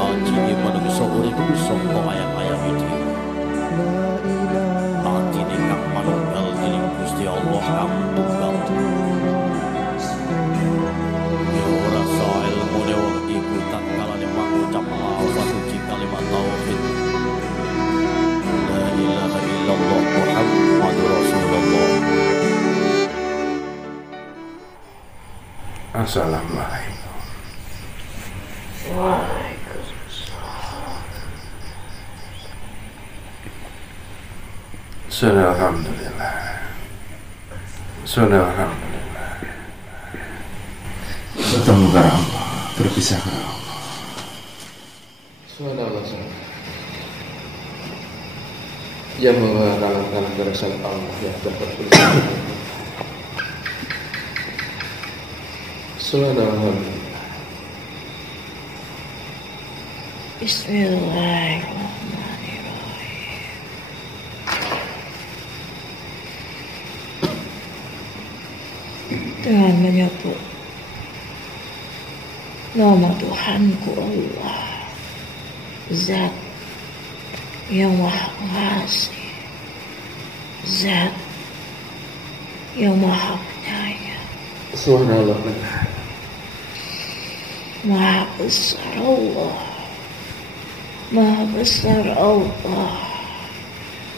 Aji manungsa urip saka ayam-ayam iki. Atine kang manunggal dening Gusti Allah kang tunggal. Ya ora sae ilmune wong iku tak kalane mangucap lafaz suci kalimat tauhid. La ilaha illallah Muhammadur Rasulullah. Assalamualaikum. Waalaikumsalam. Alhamdulillah. Alhamdulillah. Bertemu karena Allah, berpisah karena Allah. Subhanallah. Yang mengalahkan barisan Allah yang terpercaya. Subhanallah. Bismillahirrahmanirrahim. Dengan menyebut nama Tuhanku Allah, Zat yang Maha Pengasih, Zat yang Maha Penyayang. Subhanallah. Maha besar Allah, Maha besar Allah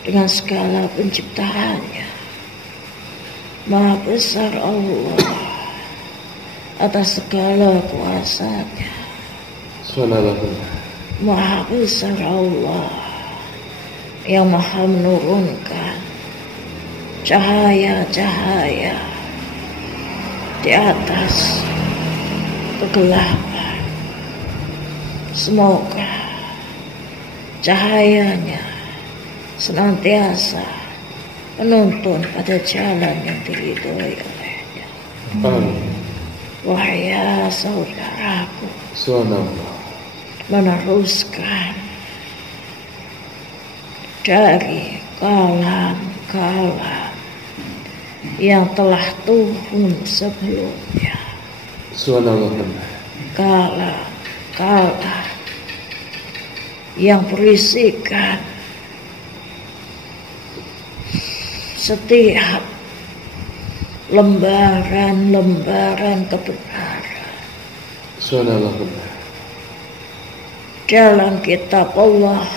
dengan segala penciptaannya. Maha besar Allah atas segala kuasanya. Subhanallah. Maha besar Allah yang maha menurunkan cahaya-cahaya di atas kegelapan. Semoga cahayanya senantiasa menuntun pada jalan yang diridhoi olehnya. Amin. Wahai saudaraku, Subhanallah. meneruskan dari kalam-kalam yang telah turun sebelumnya. Subhanallah. Kalam-kalam yang berisikan setiap lembaran-lembaran kebenaran Subhanallah. dalam kitab Allah,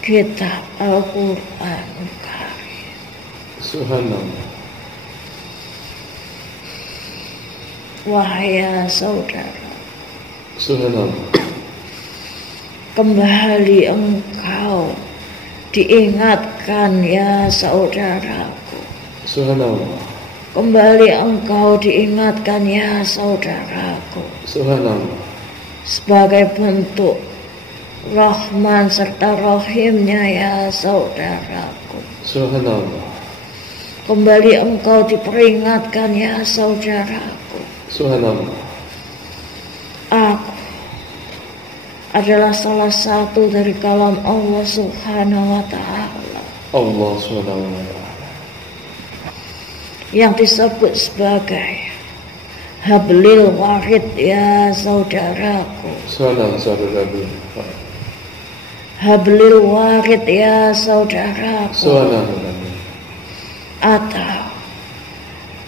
kitab Al-Quran Karim. Subhanallah. Wahai saudara, Subhanallah. kembali engkau diingatkan ya saudaraku. Subhanallah. Kembali engkau diingatkan ya saudaraku. Subhanallah. Sebagai bentuk Rahman serta Rahimnya ya saudaraku. Subhanallah. Kembali engkau diperingatkan ya saudaraku. Subhanallah. Aku adalah salah satu dari kalam Allah Subhanahu wa ta'ala Allah Subhanahu wa ta'ala yang disebut sebagai Hablil Warid ya saudaraku. Subhanallah. Hablil Warid ya saudaraku. Subhanallah. Atau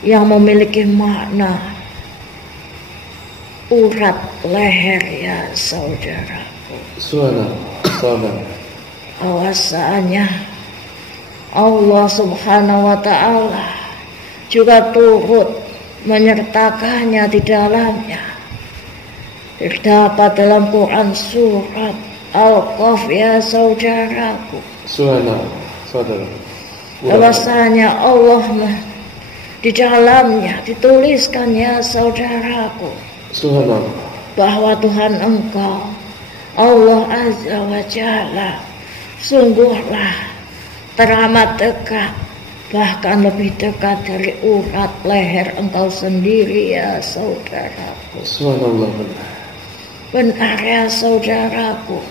yang memiliki makna urat leher ya saudaraku. Subhanallah. Bahwasanya Allah Subhanahu wa ta'ala juga turut menyertakannya di dalamnya. Terdapat dalam Quran surat Al-Qaf ya saudaraku. Subhanallah. Bahwasanya Allah di dalamnya dituliskan ya saudaraku. Subhanallah. Bahwa Tuhan engkau Allah Azza wa Jalla sungguhlah teramat dekat, bahkan lebih dekat dari urat leher engkau sendiri ya saudaraku. Subhanallah. Benar ya saudaraku,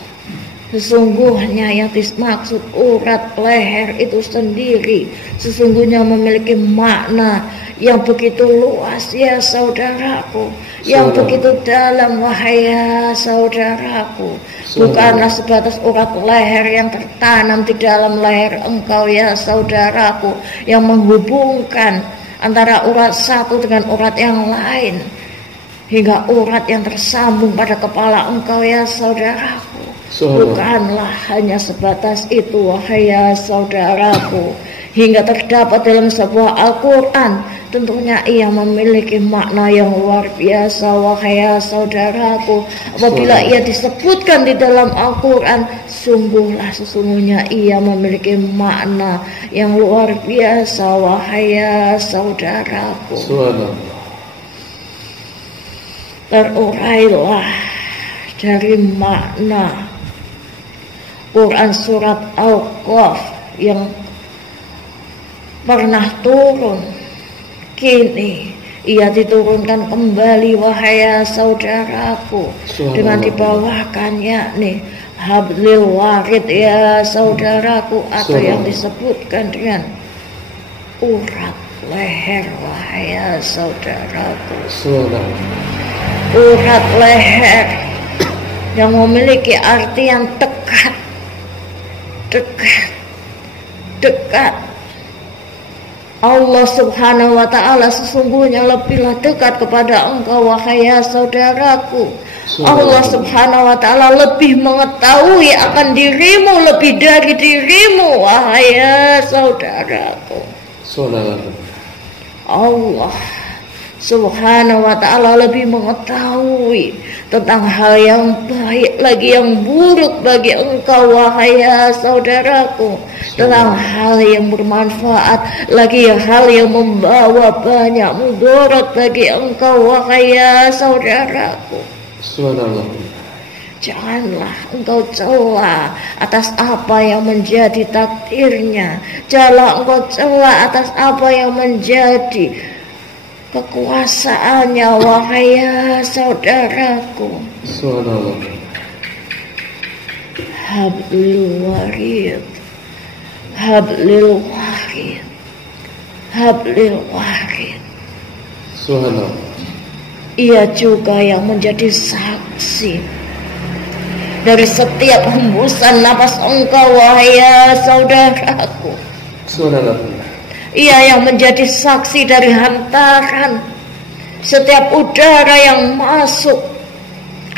Sesungguhnya yang dimaksud urat leher itu sendiri sesungguhnya memiliki makna yang begitu luas ya saudaraku, yang begitu dalam wahai ya saudaraku. Bukanlah sebatas urat leher yang tertanam di dalam leher engkau ya saudaraku, yang menghubungkan antara urat satu dengan urat yang lain hingga urat yang tersambung pada kepala engkau ya saudaraku. Bukanlah hanya sebatas itu wahai ya saudaraku, hingga terdapat dalam sebuah Al-Quran. Tentunya ia memiliki makna yang luar biasa wahai ya saudaraku. Apabila ia disebutkan di dalam Al-Quran, sesungguhnya ia memiliki makna yang luar biasa wahai ya saudaraku. Terurailah dari makna Quran surat Al-Qaf yang pernah turun, kini ia diturunkan kembali wahai ya saudaraku dengan dibawakan yakni hablil warid ya saudaraku, atau yang disebutkan dengan urat leher wahai ya saudaraku. Urat leher yang memiliki arti yang dekat. Allah subhanahu wa ta'ala sesungguhnya lebihlah dekat kepada engkau wahai ya saudaraku. Allah subhanahu wa ta'ala lebih mengetahui akan dirimu lebih dari dirimu wahai ya saudaraku. Allah subhanahu wa ta'ala lebih mengetahui tentang hal yang baik lagi yang buruk bagi engkau wahai ya saudaraku, tentang hal yang bermanfaat lagi hal yang membawa banyak mudarat bagi engkau wahai ya saudaraku. Janganlah engkau cela atas apa yang menjadi takdirnya, janganlah engkau cela atas apa yang menjadi kekuasaannya wahai ya saudaraku. Hablil warid, hablil warid, hablil warid. Ia juga yang menjadi saksi dari setiap hembusan napas engkau wahai ya saudaraku. Ia yang menjadi saksi dari hantaran setiap udara yang masuk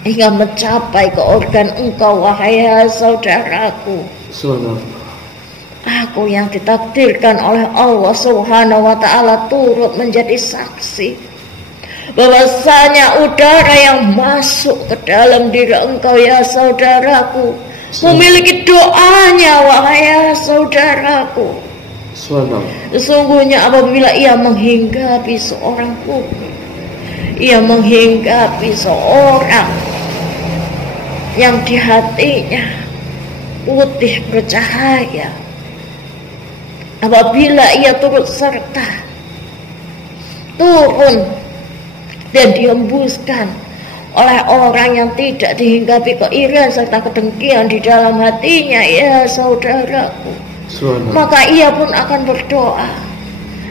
hingga mencapai ke organ engkau wahai ya saudaraku. Aku yang ditakdirkan oleh Allah subhanahu wa ta'ala turut menjadi saksi bahwasanya udara yang masuk ke dalam diri engkau ya saudaraku memiliki doanya wahai ya saudaraku. Sesungguhnya apabila ia menghinggapi seorang mukmin, ia menghinggapi seorang yang di hatinya putih bercahaya, apabila ia turut serta turun dan dihembuskan oleh orang yang tidak dihinggapi keirian serta kedengkian di dalam hatinya ya saudaraku, maka ia pun akan berdoa,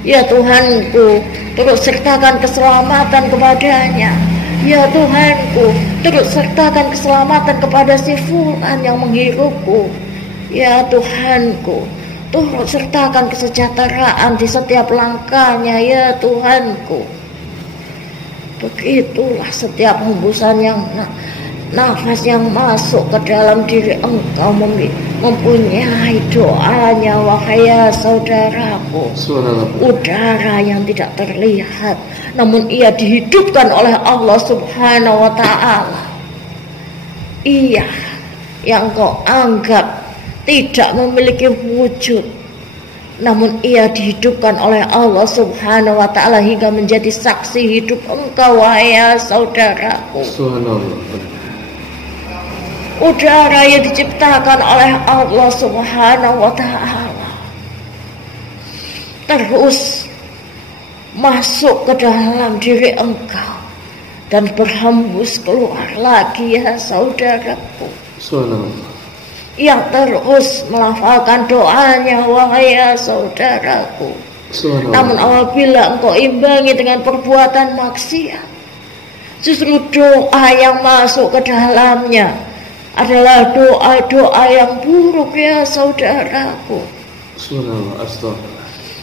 ya Tuhanku, turut sertakan keselamatan kepadanya. Ya Tuhanku, turut sertakan keselamatan kepada si fulan yang menghirupku. Ya Tuhanku, turut sertakan kesejahteraan di setiap langkahnya. Ya Tuhanku. Begitulah setiap hembusan yang nafas yang masuk ke dalam diri engkau mempunyai doanya wahai ya saudaraku. Udara yang tidak terlihat namun ia dihidupkan oleh Allah subhanahu wa ta'ala. Ia yang kau anggap tidak memiliki wujud namun ia dihidupkan oleh Allah subhanahu wa ta'ala hingga menjadi saksi hidup engkau wahai ya saudaraku. Udara yang diciptakan oleh Allah subhanahu wa ta'ala terus masuk ke dalam diri engkau dan berhembus keluar lagi ya saudaraku. yang terus melafalkan doanya, wahai saudaraku. Namun apabila engkau imbangi dengan perbuatan maksiat, justru doa yang masuk ke dalamnya adalah doa-doa yang buruk ya saudaraku.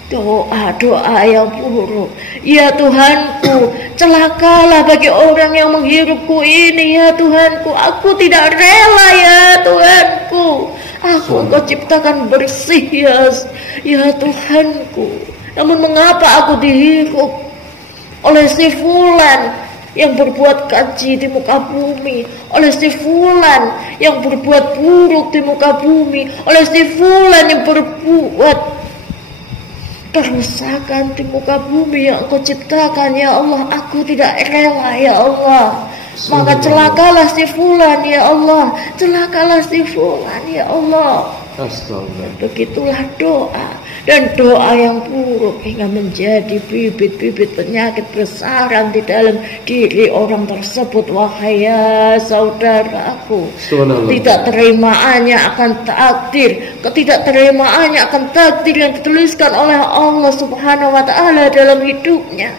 Doa-doa yang buruk. Ya Tuhanku, celakalah bagi orang yang menghirupku ini ya Tuhanku. Aku tidak rela ya Tuhanku. Engkau ciptakan bersih ya Tuhanku. Namun mengapa aku dihirup oleh si fulan yang berbuat keji di muka bumi, oleh si fulan yang berbuat buruk di muka bumi, oleh si fulan yang berbuat kerusakan di muka bumi yang Engkau ciptakan ya Allah. Aku tidak rela ya Allah. Maka celakalah si fulan ya Allah, celakalah si fulan ya Allah. Begitulah doa, dan doa yang buruk hingga menjadi bibit-bibit penyakit bersarang di dalam diri orang tersebut. Wahai saudaraku, tidak terimaannya akan takdir, ketidakterimaannya akan takdir yang dituliskan oleh Allah Subhanahu wa Ta'ala dalam hidupnya,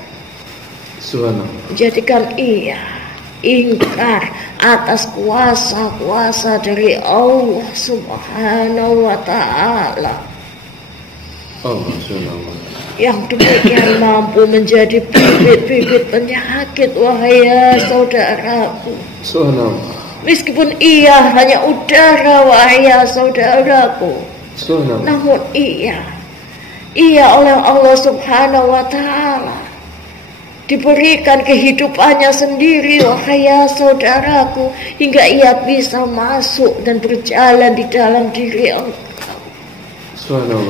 menjadikan ia ingkar atas kuasa-kuasa dari Allah Subhanahu wa Ta'ala. Yang demikian mampu menjadi bibit-bibit penyakit, wahai saudaraku. Meskipun ia hanya udara, wahai saudaraku, namun ia oleh Allah Subhanahu wa Ta'ala diberikan kehidupannya sendiri, wahai saudaraku, hingga ia bisa masuk dan berjalan di dalam diri engkau,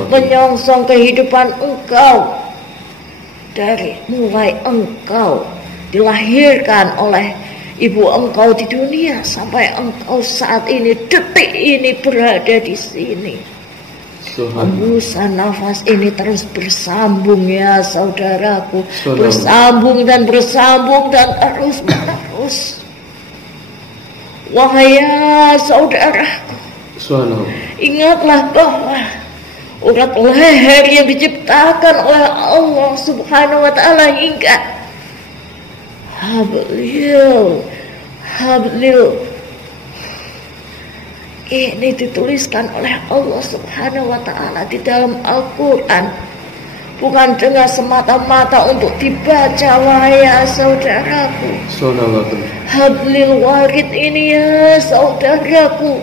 menyongsong kehidupan engkau dari mulai engkau dilahirkan oleh ibu engkau di dunia sampai engkau saat ini, detik ini berada di sini. Hembusan nafas ini terus bersambung ya saudaraku, bersambung dan terus menerus. Wahai saudaraku, ingatlah bahwa urat leher yang diciptakan oleh Allah Subhanahu wa Ta'ala hingga hablil ini dituliskan oleh Allah Subhanahu wa Ta'ala di dalam Al-Quran, bukan dengan semata-mata untuk dibaca, wahai saudaraku. Hablil warid ini ya saudaraku,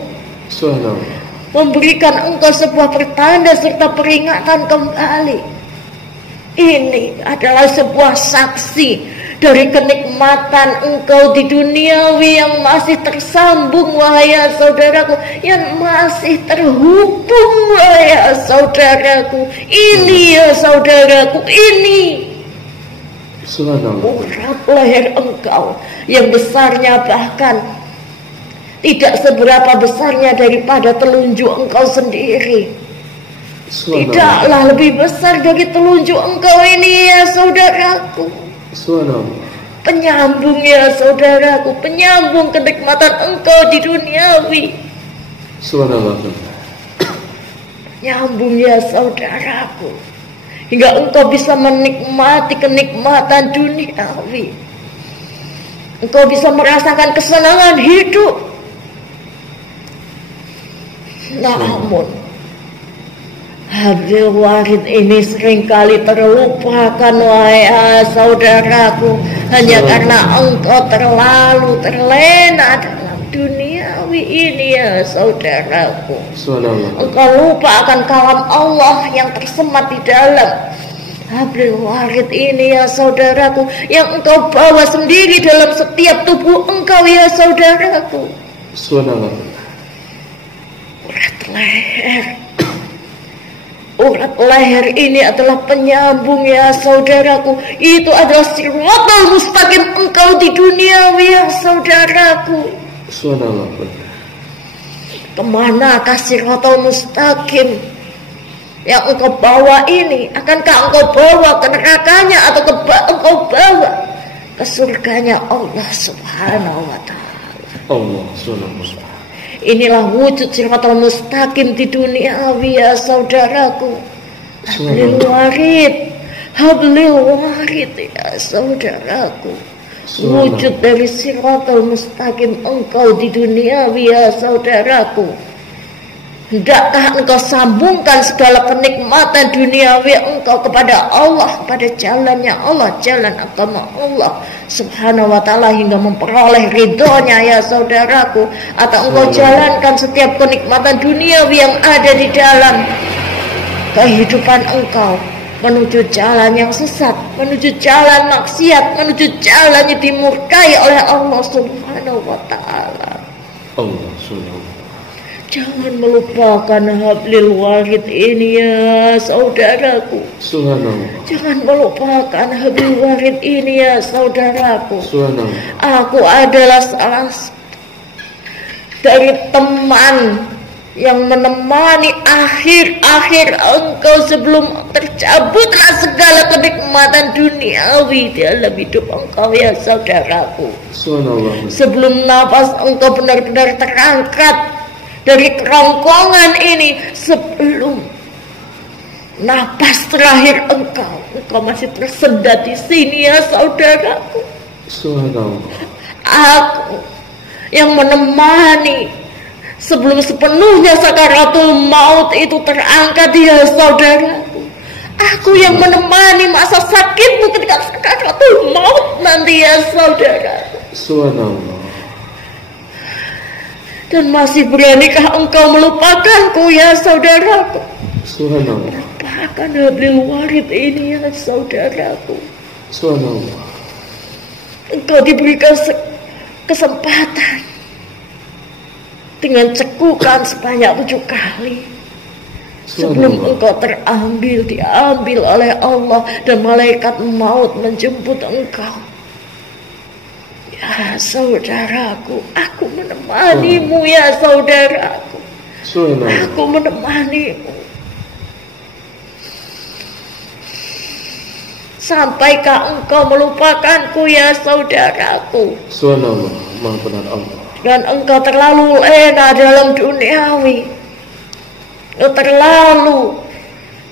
memberikan engkau sebuah pertanda serta peringatan kembali. Ini adalah sebuah saksi dari kenikmatan engkau di duniawi yang masih tersambung, wahai saudaraku, yang masih terhubung, wahai saudaraku. Ini ya saudaraku, ini urat leher engkau yang besarnya bahkan tidak seberapa besarnya daripada telunjuk engkau sendiri. Tidaklah lebih besar dari telunjuk engkau ini ya saudaraku. Penyambung ya saudaraku, penyambung kenikmatan engkau di duniawi. Nyambung ya saudaraku, hingga engkau bisa menikmati kenikmatan duniawi. Engkau bisa merasakan kesenangan hidup. Namun hablil warid ini seringkali terlupakan, wahai saudaraku, hanya karena engkau terlalu terlena dalam duniawi ini ya saudaraku. Engkau lupa akan kalam Allah yang tersemat di dalam hablil warid ini ya saudaraku, yang engkau bawa sendiri dalam setiap tubuh engkau ya saudaraku. Urat leher. Urat leher ini adalah penyambung ya saudaraku. Itu adalah siratal mustaqim engkau di dunia ya saudaraku. Kemanakah siratal mustaqim yang engkau bawa ini? Akankah engkau bawa ke nerakanya atau engkau bawa ke surganya Allah Subhanahu wa Ta'ala? Inilah wujud siratal mustaqim di duniawi ya saudaraku. Hablil warid, hablil warid ya saudaraku. Wujud dari siratal mustaqim engkau di duniawi ya saudaraku. Hendakkah engkau sambungkan segala kenikmatan duniawi engkau kepada Allah, kepada jalannya Allah, jalan agama Allah subhanahu wa ta'ala, hingga memperoleh ridhonya ya saudaraku? Atau engkau jalankan setiap kenikmatan duniawi yang ada di dalam kehidupan engkau menuju jalan yang sesat, menuju jalan maksiat, menuju jalan yang dimurkai oleh Allah subhanahu wa ta'ala? Allah subhanahu. Jangan melupakan hablil warid ini ya saudaraku. Subhanallah. Jangan melupakan hablil warid ini ya saudaraku. Subhanallah. Aku adalah salah dari teman yang menemani akhir-akhir engkau sebelum tercabutlah segala kenikmatan duniawi dalam hidup engkau ya saudaraku. Subhanallah. Sebelum nafas engkau benar-benar terangkat dari kerongkongan ini, sebelum napas terakhir engkau masih tersendat di sini ya saudaraku. Subhanallah. Aku yang menemani sebelum sepenuhnya sakaratul maut itu terangkat ya saudaraku. Aku yang menemani masa sakitmu ketika sakaratul maut nanti ya saudaraku. Subhanallah. Dan masih beranikah engkau melupakanku ya saudaraku? Subhanallah. Lupakan hablil warid ini ya saudaraku. Subhanallah. Engkau diberikan kesempatan dengan cekukan sebanyak 7 kali sebelum engkau diambil oleh Allah dan malaikat maut menjemput engkau. Ya saudaraku, aku menemanimu ya saudaraku. Aku menemanimu. Sampaikah engkau melupakanku ya saudaraku? Subhanallah, Maha benar Allah. Dan engkau terlalu lena dalam duniawi. Engkau terlalu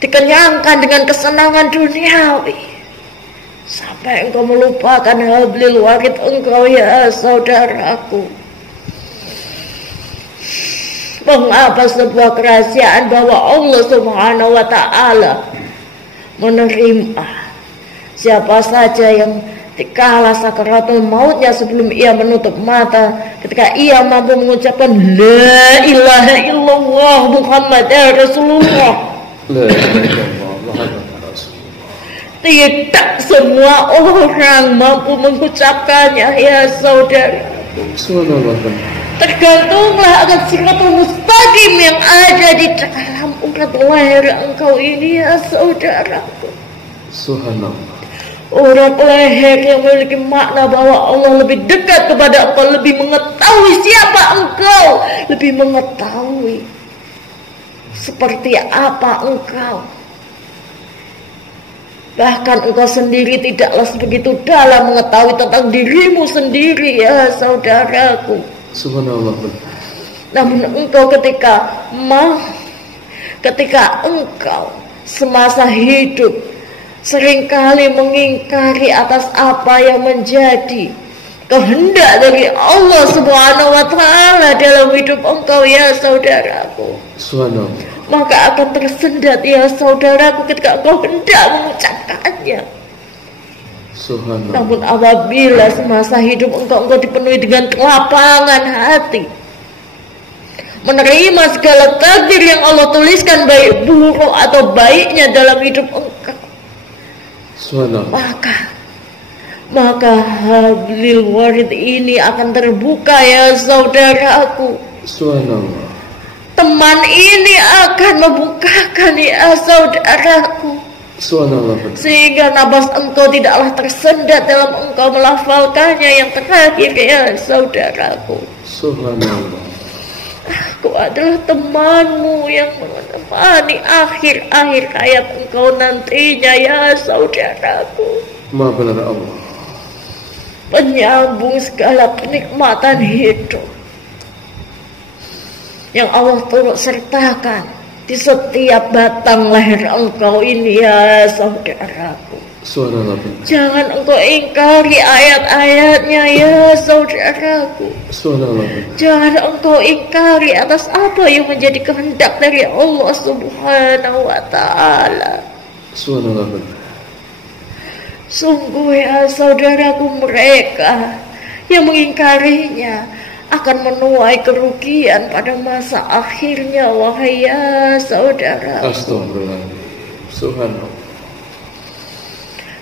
dikenyangkan dengan kesenangan duniawi sampai engkau melupakan hablil warid engkau ya saudaraku. Mengapa sebuah kerahasiaan bahwa Allah subhanahu wa ta'ala menerima siapa saja yang dikala sakaratul mautnya sebelum ia menutup mata, ketika ia mampu mengucapkan la ilaha illallah Muhammadar Rasulullah. La ilaha illallah Muhammadar Rasulullah. Tidak semua orang mampu mengucapkannya ya saudara. Subhanallah. Tergantunglah akan siratul mustaqim yang ada di dalam urat leher engkau ini ya saudaraku. Subhanallah. Urat leher yang memiliki makna bahwa Allah lebih dekat kepada engkau, lebih mengetahui siapa engkau, lebih mengetahui seperti apa engkau. Bahkan engkau sendiri tidaklah begitu dalam mengetahui tentang dirimu sendiri ya saudaraku. Subhanallah. Namun engkau ketika engkau semasa hidup seringkali mengingkari atas apa yang menjadi kehendak dari Allah subhanahu wa ta'ala dalam hidup engkau ya saudaraku, Subhanallah. maka akan tersendat ya saudaraku ketika engkau hendak mengucapkannya. Subhanallah. Namun apabila semasa hidup engkau dipenuhi dengan kelapangan hati, menerima segala takdir yang Allah tuliskan, baik buruk atau baiknya dalam hidup engkau, maka hablil warid ini akan terbuka ya saudaraku. Subhanallah. Teman ini akan membukakan ya saudaraku. Subhanallah. Sehingga nafas engkau tidaklah tersendat dalam engkau melafalkannya yang terakhir ya saudaraku. Subhanallah. Aku adalah temanmu yang menemani akhir-akhir hayat engkau nantinya ya saudaraku. Maha benar Allah. Penyambung segala kenikmatan hidup. yang Allah turut sertakan di setiap batang leher engkau ini ya saudaraku. Subhanallah. Jangan engkau ingkari ayat-ayatnya ya saudaraku. Subhanallah. Jangan engkau ingkari atas apa yang menjadi kehendak dari Allah Subhanahu wa ta'ala. Subhanallah. Sungguh ya saudaraku, mereka yang mengingkarinya akan menuai kerugian pada masa akhirnya, wahai ya saudara. Astagfirullahaladzim. Subhanallah.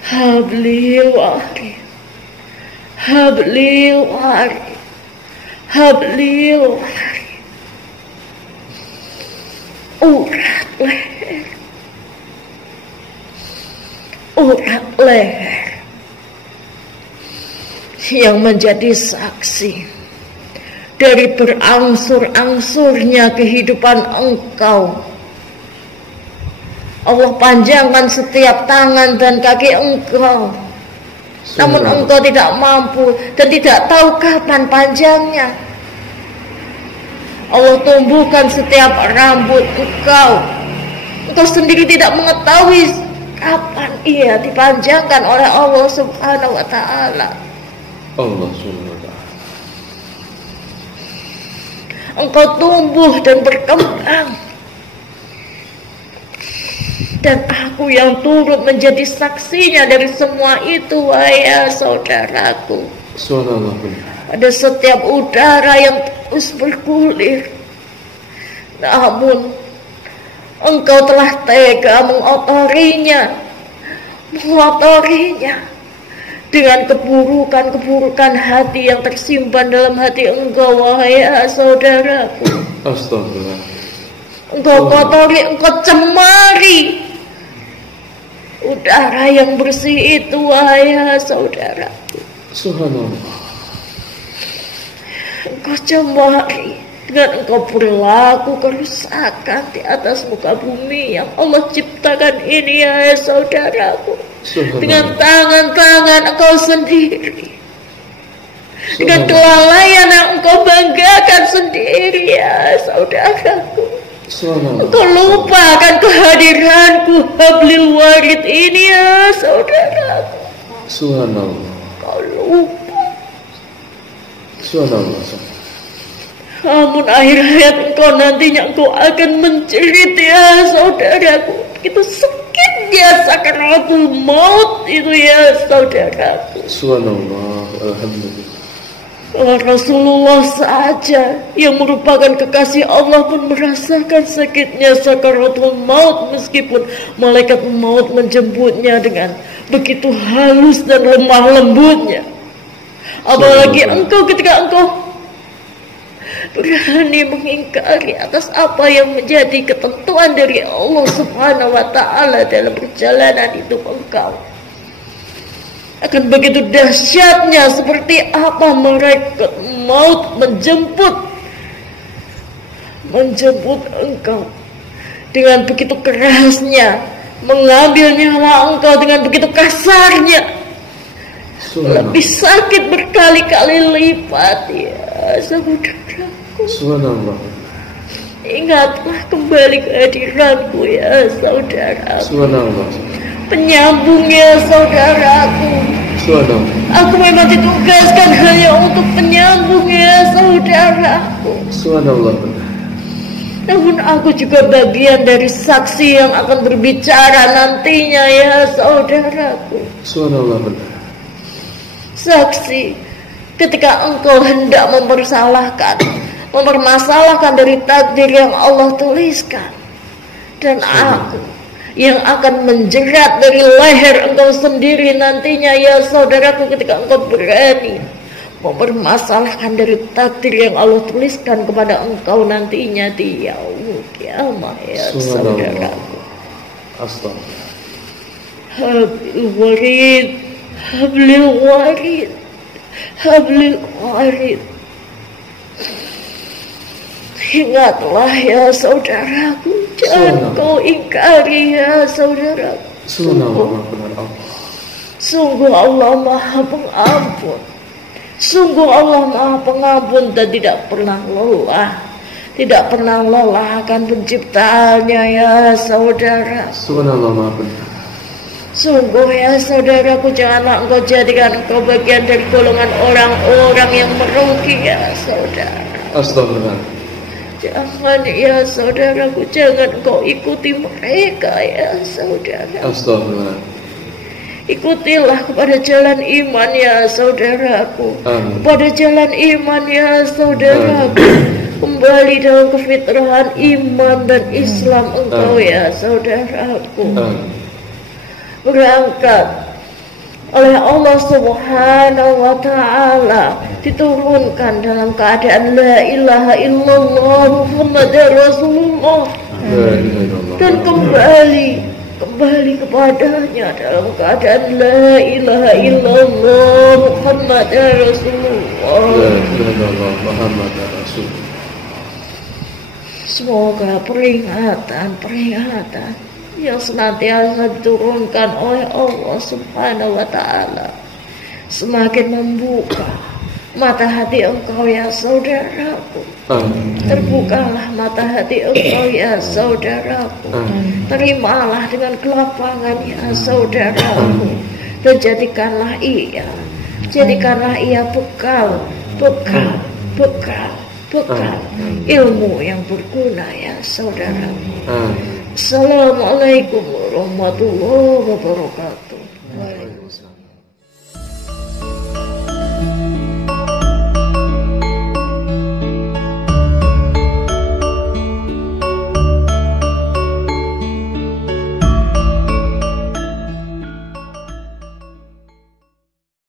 Hablil warid, hablil warid, hablil warid. Urat leher, urat leher yang menjadi saksi dari berangsur-angsurnya kehidupan engkau. Allah panjangkan setiap tangan dan kaki engkau, namun engkau tidak mampu dan tidak tahu kapan panjangnya. Allah tumbuhkan setiap rambut engkau, engkau sendiri tidak mengetahui kapan ia dipanjangkan oleh Allah Subhanahu wa ta'ala. Allah Subhanahu wa ta'ala. Engkau tumbuh dan berkembang, dan aku yang turut menjadi saksinya dari semua itu, wahai saudaraku. Subhanallah. Ada setiap udara yang terus bergulir, namun engkau telah tega mengotorinya dengan keburukan hati yang tersimpan dalam hati engkau, wahai saudaraku. Astagfirullah. Engkau kotori, engkau cemari udara yang bersih itu, wahai saudaraku. Subhanallah. Engkau cemari dengan engkau berlaku kerusakan di atas muka bumi yang Allah ciptakan ini, ya saudaraku. Dengan tangan-tangan engkau sendiri, dengan kelalaian yang engkau banggakan sendiri, ya saudaraku. Engkau lupakan kehadiranku hablil warid ini, ya saudaraku. Subhanallah. Engkau lupa. Subhanallah. Namun akhir hayat engkau nantinya engkau akan menjerit, ya saudaraku. Begitu sakitnya sakaratul maut itu, ya saudaraku. Subhanallah. Alhamdulillah. Rasulullah saja yang merupakan kekasih Allah pun merasakan sakitnya sakaratul maut, meskipun malaikat maut menjemputnya dengan begitu halus dan lemah lembutnya. Apalagi engkau, ketika engkau berani mengingkari atas apa yang menjadi ketentuan dari Allah Subhanahu wa ta'ala dalam perjalanan hidup engkau. Akan begitu dahsyatnya seperti apa malaikat maut menjemput engkau dengan begitu kerasnya, mengambil nyawa engkau dengan begitu kasarnya, lebih sakit berkali-kali lipat, ya saudaraku. Subhanallah. Ingatlah kembali kehadiranku, ya saudaraku. Subhanallah. Penyambung, ya saudaraku. Subhanallah. Aku memang ditugaskan hanya untuk penyambung, ya saudaraku. Subhanallah. Namun aku juga bagian dari saksi yang akan berbicara nantinya, ya saudaraku. Subhanallah. Saksi ketika engkau hendak mempermasalahkan dari takdir yang Allah tuliskan, dan aku yang akan menjerat dari leher engkau sendiri nantinya, ya saudaraku, ketika engkau berani mempermasalahkan dari takdir yang Allah tuliskan kepada engkau nantinya di yaumul kiamah, ya saudaraku. Astagfirullah. Hablil warid, hablil warid, hablil warid. Ingatlah, ya saudaraku, jangan kau ingkari, ya saudaraku. Sungguh Allah Maha Pengampun. Sungguh Allah Maha Pengampun dan tidak pernah lelah, tidak pernah lelah akan penciptaannya ya saudara. Subhanallah, maha benar. Sungguh ya saudaraku, janganlah engkau jadikan engkau bagian dari golongan orang-orang yang merugi ya saudara. Astagfirullah. Jangan ya saudaraku, jangan engkau ikuti mereka ya saudara. Astagfirullah. Ikutilah kepada jalan iman ya saudaraku. Amin. Kepada jalan iman ya saudaraku. Kembali dalam kefitrahan iman dan Islam engkau ya saudaraku. Berangkat oleh Allah Subhanahu wa Ta'ala, diturunkan dalam keadaan la ilaha illallah Muhammadar Rasulullah, dan kembali kepadanya dalam keadaan la ilaha illallah Muhammadar Rasulullah. Semoga peringatan yang senantiasa diturunkan oleh Allah Subhanahu wa Ta'ala semakin membuka mata hati engkau ya saudaraku. Terbukalah mata hati engkau ya saudaraku. Terimalah dengan kelapangan ya saudaraku, dan jadikanlah ia bekal ilmu yang berguna ya saudaraku. Assalamualaikum warahmatullahi wabarakatuh. Waalaikumsalam.